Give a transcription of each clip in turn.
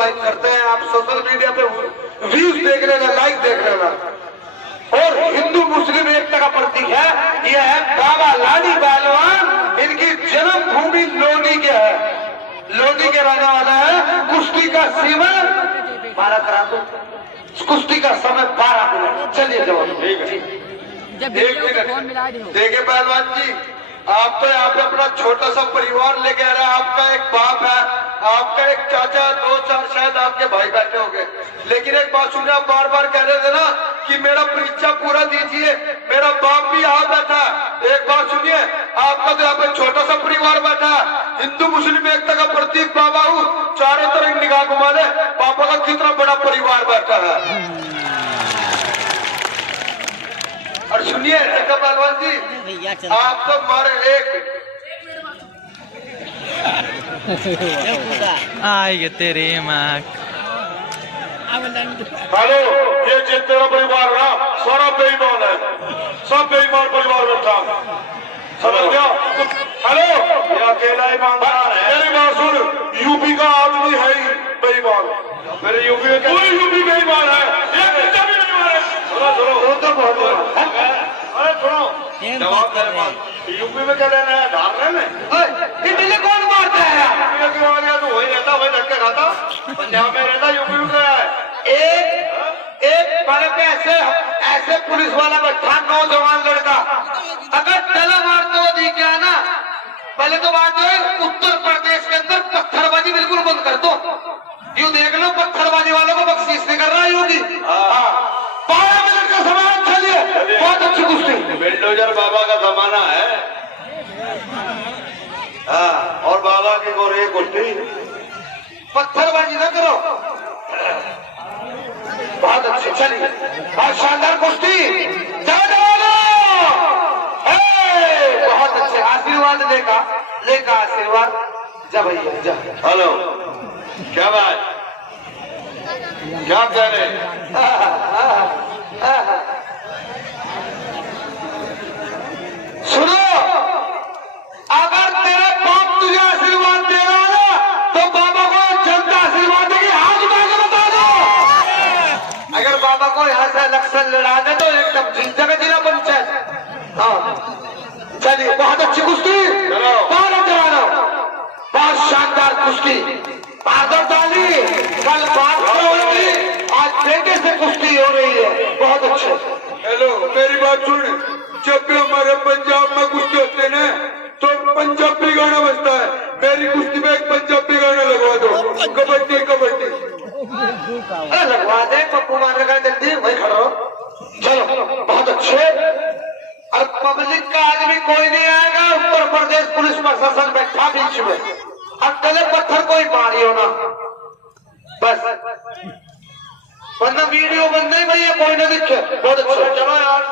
Like करते हैं, आप सोशल मीडिया पे व्यूज देख लेना, लाइक देख लेना। और हिंदू मुस्लिम एकता का प्रतीक है, यह है बाबा लाडी पहलवान, इनकी जन्मभूमि लोनी के है, लोनी के रहने वाला है। कुश्ती का सीमा 12 करा दो, कुश्ती का समय 12 मिनट। चलिए जवाब देखिए पहलवान जी, आप तो यहाँ पे अपना छोटा सा परिवार लेके आ रहे हैं। आपका एक बाप है, आपका एक चाचा, 2-4 शायद आपके भाई बैठे होंगे, लेकिन एक बात सुनिए, आप बार बार कह रहे थे ना कि मेरा परीक्षा पूरा दीजिए, मेरा बाप भी यहाँ बैठा है। एक बात सुनिए, आपका तो यहाँ पे छोटा सा परिवार बैठा है, हिंदू मुस्लिम एकता का प्रतीक बाबा हूँ, चारों तरफ निगाह घुमा दे, पापा का कितना बड़ा परिवार बैठा है। और सुनिए पहलवान जी, आप तो मारे एक आएगा तेरे माँ। हेलो, ये जितना परिवार ना सारा बेईमान है, सब बेईमान परिवार बैठा, समझ गया? हेलो, ये अकेला ईमानदार है। मेरी बात सुन, यूपी का आदमी है ही बेईमान, मेरे यूपी में पूरी यूपी बेईमान है, एक बच्चा भी नहीं मारे। सुनो तो बहुत, अरे सुनो, जवाब मेरे पास, यूपी में क्या लेना है, धारने में दिल्ली कौन मारता है? तो वही रहता, वही धक्के खाता, पंजाब में रहता, यूपी में गया है। एक बारे पे ऐसे पुलिस वाला बैठा, नौजवान लड़का, अगर डला मारते हो दी क्या ना, पहले तो बात जो है उत्तर प्रदेश के अंदर पत्थरबाजी बिल्कुल बंद कर दो। यूं देख लो, पत्थरबाजी वालों को बख्शीश नहीं कर रहा है योगी। 12 मिनट का समय, चलिए बहुत अच्छी कुश्ती। बिल्डोजर बाबा का जमाना है, हाँ, और बाबा की को रे कुश्ती, पत्थरबाजी ना करो। बहुत अच्छी, चलिए बहुत शानदार कुश्ती, बहुत अच्छे, आशीर्वाद लेगा आशीर्वाद, जा भैया जा। हेलो, क्या बात, क्या कह रहे? सुनो, अगर तेरा बाप तुझे आशीर्वाद दे रहा है ना, तो बाबा को जनता आशीर्वाद देगी, हाथ उठा के बता दो। अगर बाबा को यहाँ से इलेक्शन लड़ा दे तो एकदम जीत जाएगा जिला पंचायत। हाँ चलिए, बहुत अच्छी कुश्ती, बहुत जवानों, बहुत शानदार कुश्ती, आदर डाली, कल बात होगी, आज बेटे से कुश्ती हो रही है, बहुत अच्छे। हेलो, मेरी बात सुन, जब भी हमारे पंजाब में कुश्ती होते ना, तो पंजाबी गाना बजता है, मेरी कुश्ती में एक पंजाबी गाना लगवा दो, कबड्डी कबड्डी। अरे लगवा दे, पप्पू मारने का जल्दी, वही खड़ा हो। चलो बहुत अच्छे, और पब्लिक का आदमी कोई नहीं आएगा, उत्तर प्रदेश पुलिस प्रशासन बैठा बीच में, अब गले पत्थर कोई मारियो ना, बस, वरना वीडियो बंद नहीं भैया, कोई ना दिखे। बहुत अच्छा, चलो यार,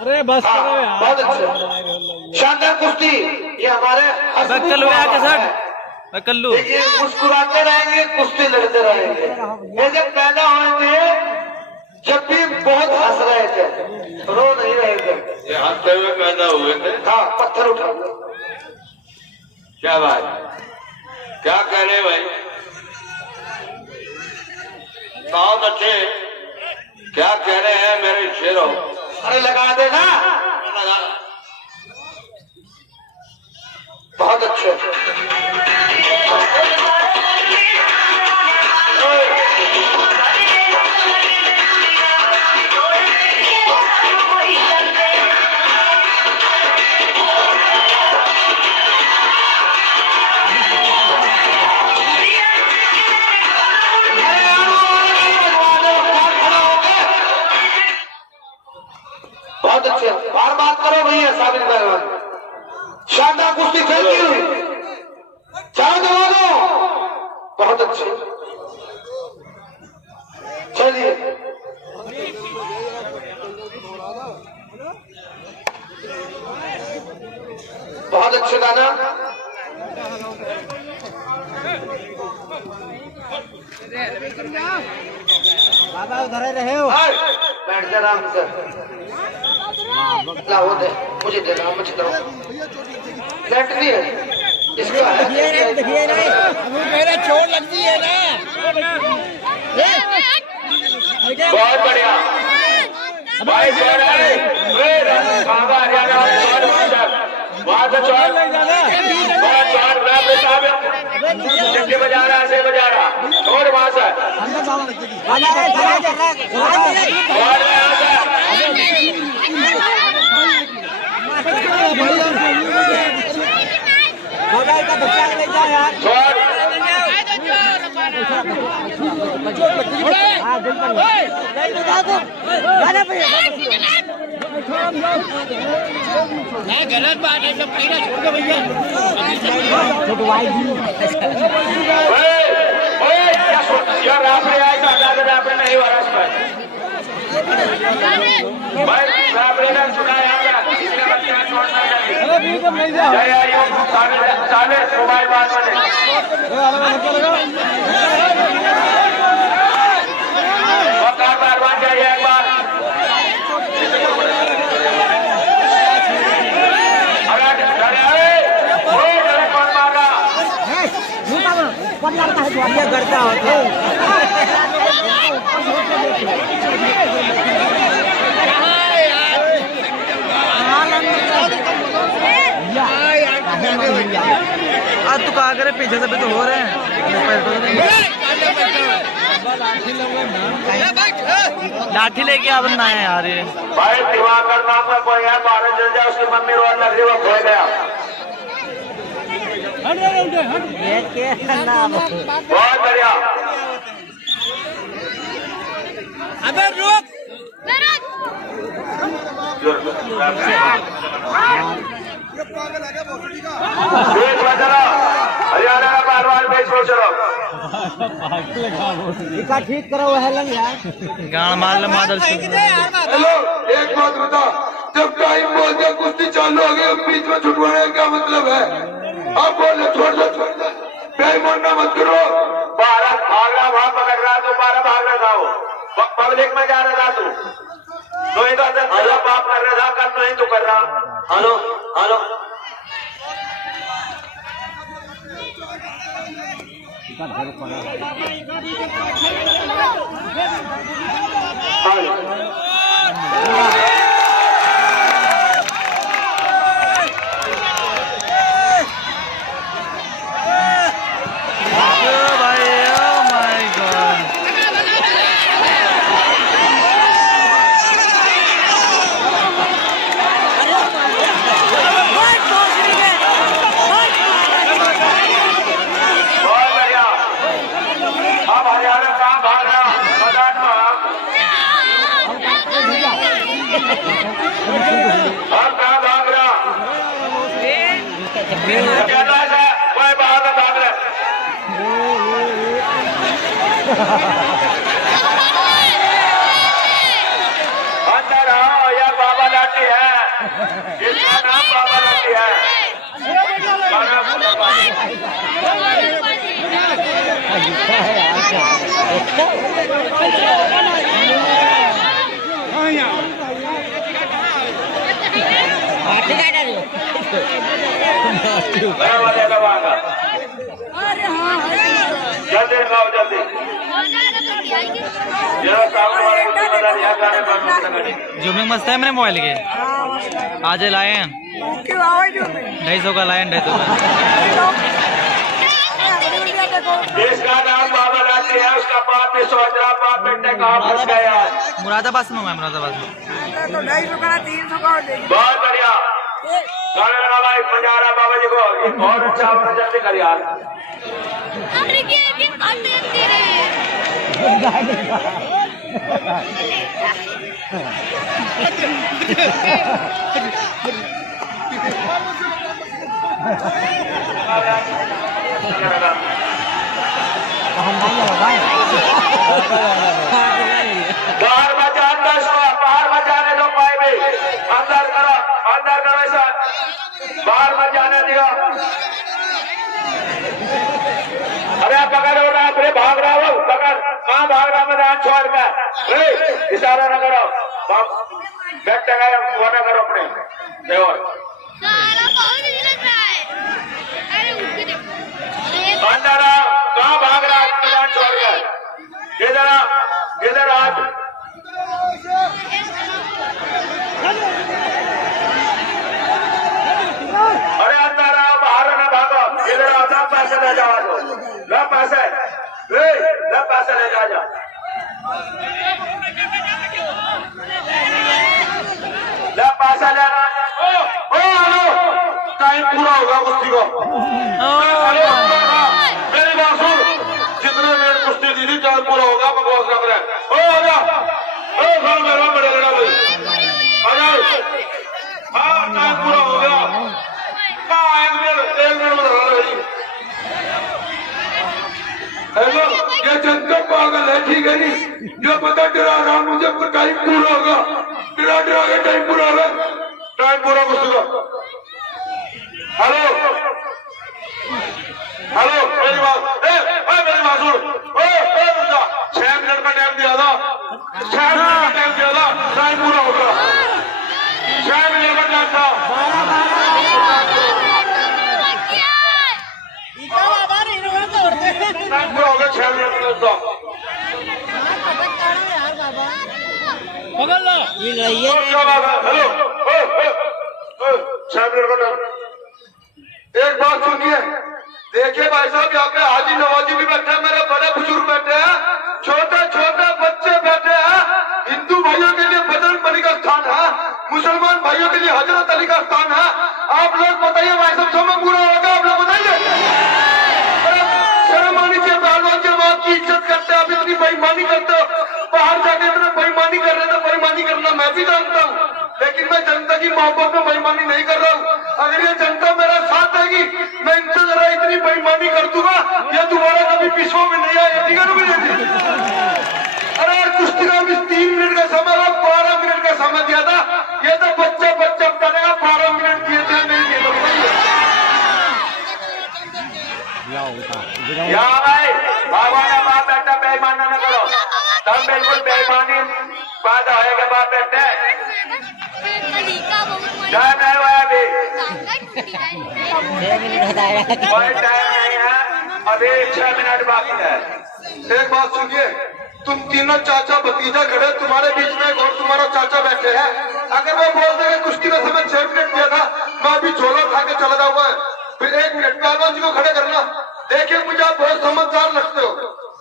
अरे बस करो यार, बहुत अच्छे, शानदार कुश्ती, ये हमारे कल्लू, देखिए मुस्कुराते रहेंगे, कुश्ती लड़ते रहेंगे। ये जब पैदा होंगे, जब भी बहुत हंस रहे थे, रो नहीं रहे थे, ये हंसते हुए पैदा हुए थे। हाँ, पत्थर उठा, क्या बात, क्या कह रहे भाई, बहुत अच्छे, क्या कह रहे हैं मेरे शेरों? अरे लगा देना, लगा, बहुत अच्छे, बहुत अच्छे, बार बात करो भैया साबिर पहलवान, शानदार कुश्ती खेलती हुई, चारों दो, बहुत अच्छे, चलिए बहुत अच्छे गाना, बाबा उधर रहे हो, बैठ जा आराम से, लाओ दे, मुझे देना, मुझे दो, लेट नहीं है इसका है, देखिए चोट लगती है ना। बहुत बढ़िया भाई चोर है हरियाणा वहां से चोर चक्के बजा रहा से बजा रहा और वहां से गलत बात है, सब पहले छोड़ दो भैया। यार आपने आया आपने नहीं वारा भाई आपने ना सुनाया साले मोबाइल बात बने बार बात जाइए एक बार कौन लड़का है जो करता होता तू कहा करे पीछे से भी तो हो रहे हैं। लाठी लेके आ बनना है यार ये भाई दिवाकर नाम का कोई है 12 चल जाए उसकी मम्मी रोड लग रही वो खो गया। बहुत बढ़िया अगर रुक हरियाणा का पहलवान बेच लो चलो ठीक करो है गाड़ मार मादल हेलो एक बात बता जब टाइम बोलते कुश्ती चालू हो गई बीच में छुटवाने का क्या मतलब है। अब बोले छोड़ दो टाइम बोलना मत करो। 12 भाग रहा वहां पकड़ रहा तो 12 भाग रहा था वो पब्लिक में जा रहा था तू तो ही बाप कर रहा था कल नहीं तो कर रहा। हेलो हेलो अंदर आओ यह बाबा लाठी है इसका नाम बाबा लाठी है। जल्दी खाओ जल्दी जूमिंग मस्त है मेरे मोबाइल के आज लाए हैं 250 का लाए 250 इसका नाम बाबा लाठी है उसका बाप भी सोच रहा बाप बेटे कहाँ फंस गया। मुरादाबाद से मंगाया मुरादाबाद में तो 250 का 300 का हो जाएगी। बहुत बढ़िया गाने लगा भाई मजा आ रहा बाबा जी को बहुत अच्छा होना जल्दी कर यार। बाहर बचाने दो पाए भी अंदर करो ऐसा बाहर मत जाने दियो। अरे आप पकड़ हो रहा है भाग रहा हो पकड़ कहाँ भाग रहा मैदान छोड़ कर इशारा न करो बैठ टंगा वो न करो अपने अंदर आओ कहाँ पागल है, ठीक है नहीं? जो पता डरा रहा हूं, मुझे टाइम पूरा होगा, डरा डरा के टाइम पूरा होगा, टाइम पूरा कुछ होगा। हेलो हेलो, मेरी बात मेरी बात सुन, 6 मिनट का टाइम दिया था, 6 मिनट का टाइम दिया था, टाइम पूरा होगा, 6 मिनट का टाइम था। टाइम पूरा हो गया, 6 मिनट का टाइम था। हेलो 6 मिनट का टाइम। एक बात सुनिए, देखिए भाई साहब, यहाँ पे हाजी नवाजी भी बैठे हैं, मेरे बड़े बुजुर्ग बैठे हैं, छोटे छोटे बच्चे बैठे हैं। हिंदू भाइयों के लिए बजरंग बली का स्थान है, मुसलमान भाइयों के लिए हजरत अली का स्थान है। आप लोग बताइए भाई साहब, समय पूरा होगा, आप लोग बताइए। शर्म आनी चाहिए पहलवान, जब आपकी इज्जत करते हैं, आप इतनी बेईमानी करते हो, बाहर जाके इतना बेईमानी कर रहे थे। बेईमानी करना मैं भी जानता हूँ, लेकिन मैं जनता की मोहब्बत में बेईमानी नहीं कर रहा हूँ। अगर ये जनता मेरा साथ देगी, मैं इनसे जरा इतनी बेईमानी कर दूंगा, ये दोबारा कभी विश्व में नहीं आएगा, ठीक है ना मुझे? अरे यार, कुश्ती का भी 3 मिनट का समय था, 12 मिनट का समय दिया था, ये तो बच्चा बच्चा बताएगा 12 मिनट दिए थे, नहीं दिए थे। भाई बाबा ना बाप बेटा बेईमाना न करो, तुम बिल्कुल बेईमानी बात होएगा बाप बेटे। टाइम है अभी, कोई टाइम नहीं है, अभी 6 मिनट बाकी है। एक बात सुनिए, तुम तीनों चाचा भतीजा खड़े, तुम्हारे बीच में एक और तुम्हारा चाचा बैठे हैं। अगर वो बोल देंगे कुश्ती का समय 6 मिनट दिया था, मैं अभी झोला उठा के चला जाऊंगा। फिर 1 मिनट, पहलवान जी को खड़े करना। देखिए, मुझे आप बहुत समझदार लगते हो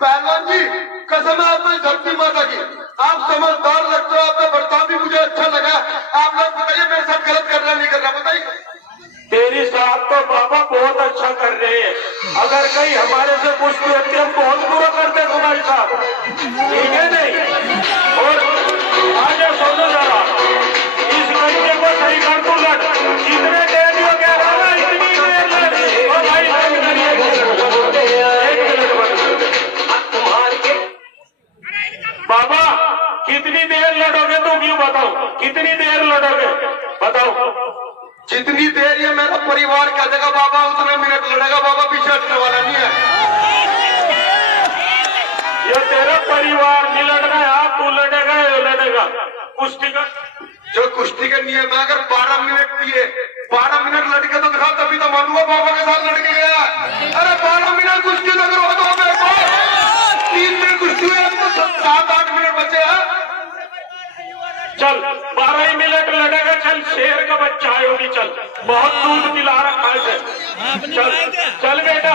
पहलवान जी, कसम है आपको धरती माता की, आप समझदार लगते हो, आपका बर्ताव भी मुझे अच्छा लगा। आप लोग बताइए मेरे साथ गलत कर रहा नहीं कर रहा, बताइए। तेरी साथ तो बाबा बहुत अच्छा कर रहे हैं, अगर कहीं हमारे से कुश्ती होती है, हम बहुत बुरा करते तुम्हारे साथ, ठीक है नहीं? और आगे सुनो जरा, इस बच्चे को सही कर तू लड़, जितने देर हो गया ना इतनी देर लड़, और भाई बाबा कितनी देर लड़ोगे तुम, यूं बताओ, कितनी देर लड़ोगे बताओ? जितनी देर ये मेरा परिवार कह देगा बाबा, उतने मिनट लड़ेगा बाबा, पीछे हटने वाला नहीं है। ये तेरा परिवार नहीं लड़ रहा है, आप तू लड़ेगा, ये लड़ेगा। कुश्ती का जो कुश्ती के नियम है, अगर 12 मिनट दिए, 12 मिनट लड़के तो दिखा, तभी तो मानूंगा बाबा के साथ लड़के गया। अरे 12 मिनट कुश्ती तो करो, 3 मिनट कुश्ती हुई, अब तो 7-8 मिनट बचे हैं। चल 12 ही मिनट लड़ेगा, चल शेर का बच्चा है, भी चल, बहुत दूध पिला रखा है, चल चल बेटा,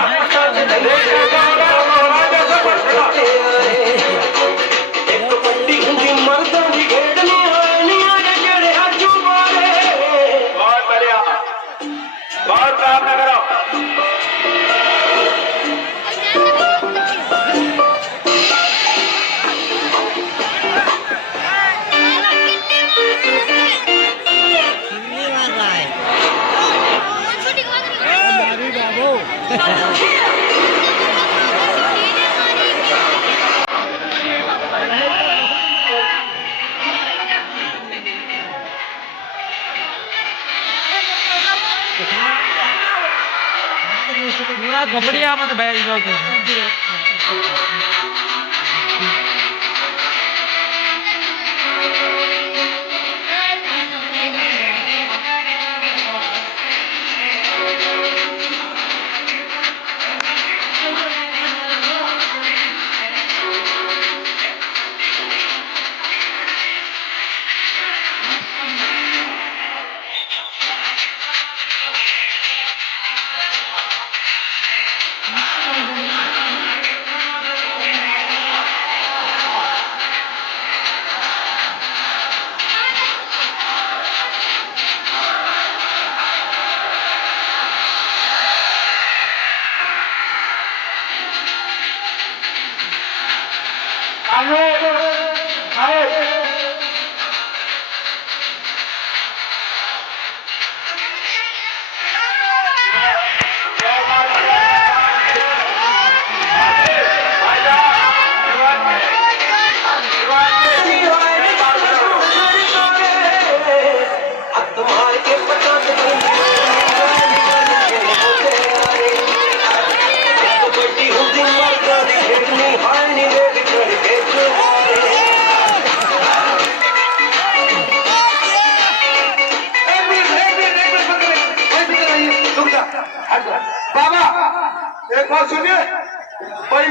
बहुत बढ़िया, बहुत काम न करो। पूरा कपड़िया मत बैठ जाओ।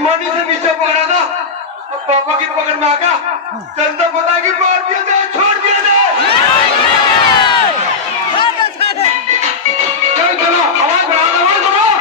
बेईमानी से नीचे पकड़ा था, अब पापा की पकड़ में आ गया, चलता पता कि मार दिया जाए, छोड़ दिया जाए। चल चलो, आवाज बढ़ाओ, आवाज बढ़ाओ।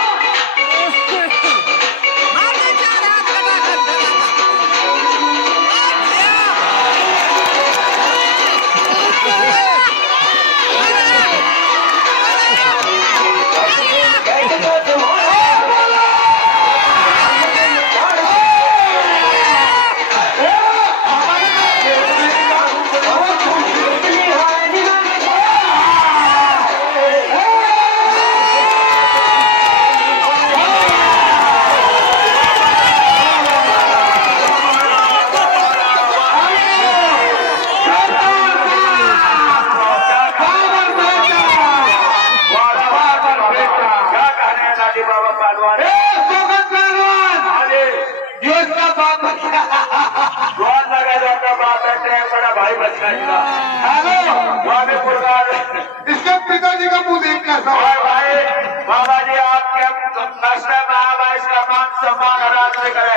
इसके पिताजी का मुंह देख कैसा बाबा जी आपके नस्ल में आवा इसका मान सम्मान हरा से करे